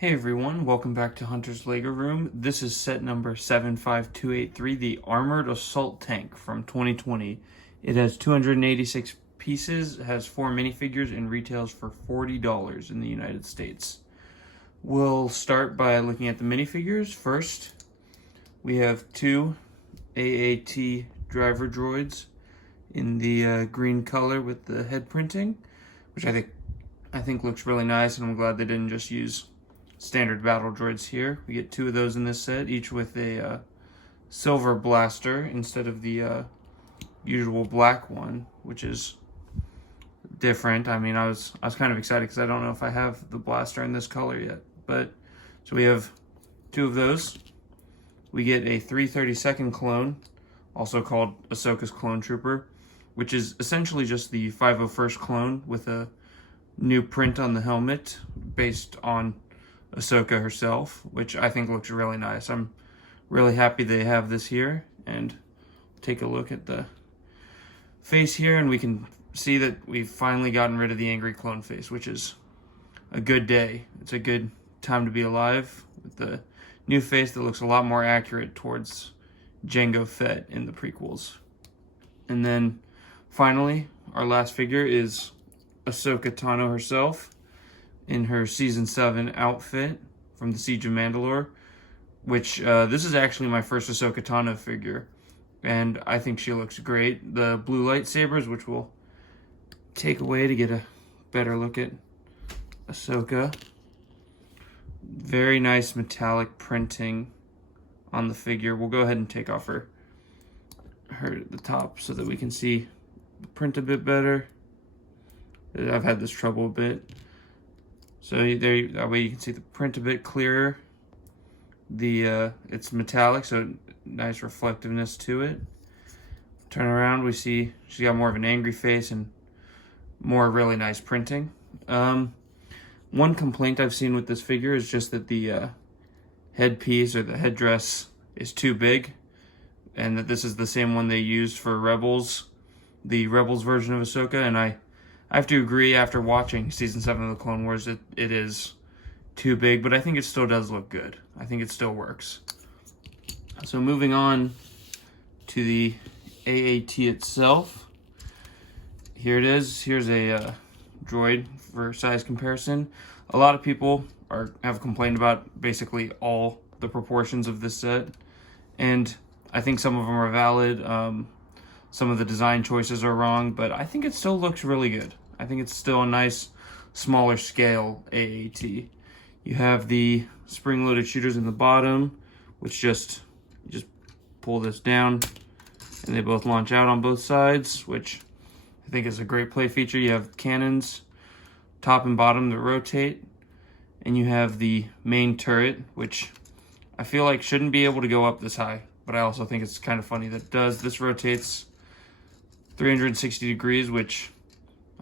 Hey everyone, welcome back to Hunter's Lego Room. This is set number 75283, the Armored Assault Tank from 2020. It has 286 pieces, has 4 minifigures, and retails for $40 in the United States. We'll start by looking at the minifigures. First, we have 2 AAT driver droids in the green color with the head printing, which I think looks really nice, and I'm glad they didn't just use standard battle droids here. We get 2 of those in this set, each with a silver blaster instead of the usual black one, which is different. I mean, I was kind of excited because I don't know if I have the blaster in this color yet. But so we have 2 of those. We get a 332nd clone, also called Ahsoka's Clone Trooper, which is essentially just the 501st clone with a new print on the helmet based on Ahsoka herself, which I think looks really nice. I'm really happy they have this here, and take a look at the face here, and we can see that we've finally gotten rid of the angry clone face, which is a good day. It's a good time to be alive with the new face that looks a lot more accurate towards Jango Fett in the prequels. And then finally, our last figure is Ahsoka Tano herself in her Season 7 outfit from the Siege of Mandalore, which this is actually my first Ahsoka Tano figure, and I think she looks great. The blue lightsabers, which we'll take away to get a better look at Ahsoka. Very nice metallic printing on the figure. We'll go ahead and take off her at the top so that we can see the print a bit better. I've had this trouble a bit. So there, that way you can see the print a bit clearer. It's metallic, so nice reflectiveness to it. Turn around, we see she's got more of an angry face and more really nice printing. One complaint I've seen with this figure is just that the headpiece or the headdress is too big, and that this is the same one they used for Rebels, the Rebels version of Ahsoka, and I have to agree, after watching Season 7 of the Clone Wars, it is too big, but I think it still does look good. I think it still works. So moving on to the AAT itself. Here it is. Here's a droid for size comparison. A lot of people have complained about basically all the proportions of this set, and I think some of them are valid. Some of the design choices are wrong, but I think it still looks really good. I think it's still a nice, smaller scale AAT. You have the spring-loaded shooters in the bottom, which you just pull this down, and they both launch out on both sides, which I think is a great play feature. You have cannons, top and bottom, that rotate, and you have the main turret, which I feel like shouldn't be able to go up this high, but I also think it's kind of funny that it does. This rotates 360 degrees, which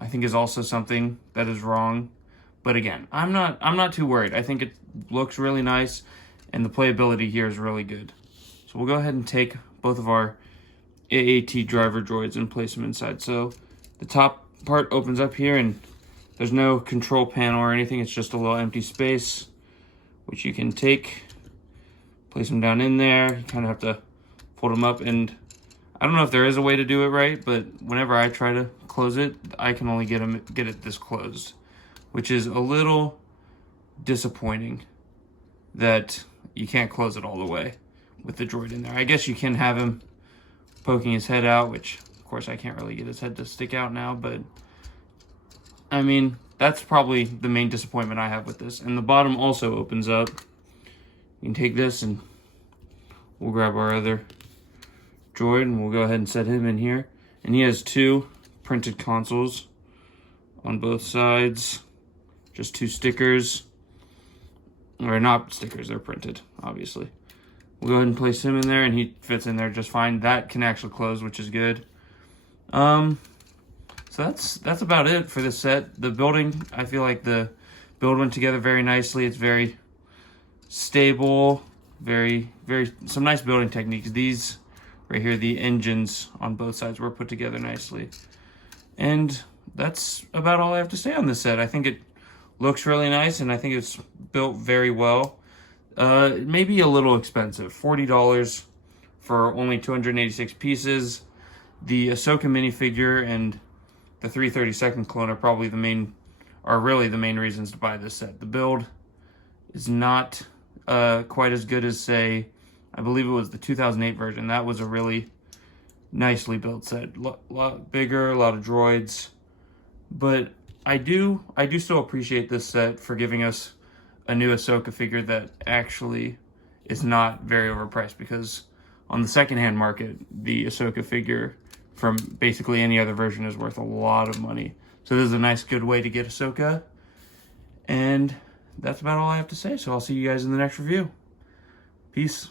I think is also something that is wrong. But again, I'm not too worried. I think it looks really nice, and the playability here is really good. So we'll go ahead and take both of our AAT driver droids and place them inside. So the top part opens up here, and there's no control panel or anything. It's just a little empty space, which you can take, place them down in there. You kind of have to fold them up, and I don't know if there is a way to do it right, but whenever I try to close it, I can only get it this closed, which is a little disappointing that you can't close it all the way with the droid in there. I guess you can have him poking his head out, which of course I can't really get his head to stick out now, but I mean, that's probably the main disappointment I have with this. And the bottom also opens up. You can take this, and we'll grab our other droid, and we'll go ahead and set him in here. And he has 2 printed consoles on both sides, just 2 stickers, or not stickers, they're printed, obviously. We'll go ahead and place him in there, and he fits in there just fine. That can actually close, which is good. So that's about it for this set. The building, I feel like the build went together very nicely. It's very stable, some nice building techniques. These right here, the engines on both sides were put together nicely. And that's about all I have to say on this set. I think it looks really nice, and I think it's built built very well. Maybe a little expensive, $40 for only 286 pieces. The Ahsoka minifigure and the 332nd clone are probably really the main reasons to buy this set. The build is not quite as good as, say, I believe it was the 2008 version. That was a really nicely built set. Lot bigger, a lot of droids. But I do still appreciate this set for giving us a new Ahsoka figure that actually is not very overpriced, because on the secondhand market, the Ahsoka figure from basically any other version is worth a lot of money. So this is a nice, good way to get Ahsoka. And that's about all I have to say. So I'll see you guys in the next review. Peace.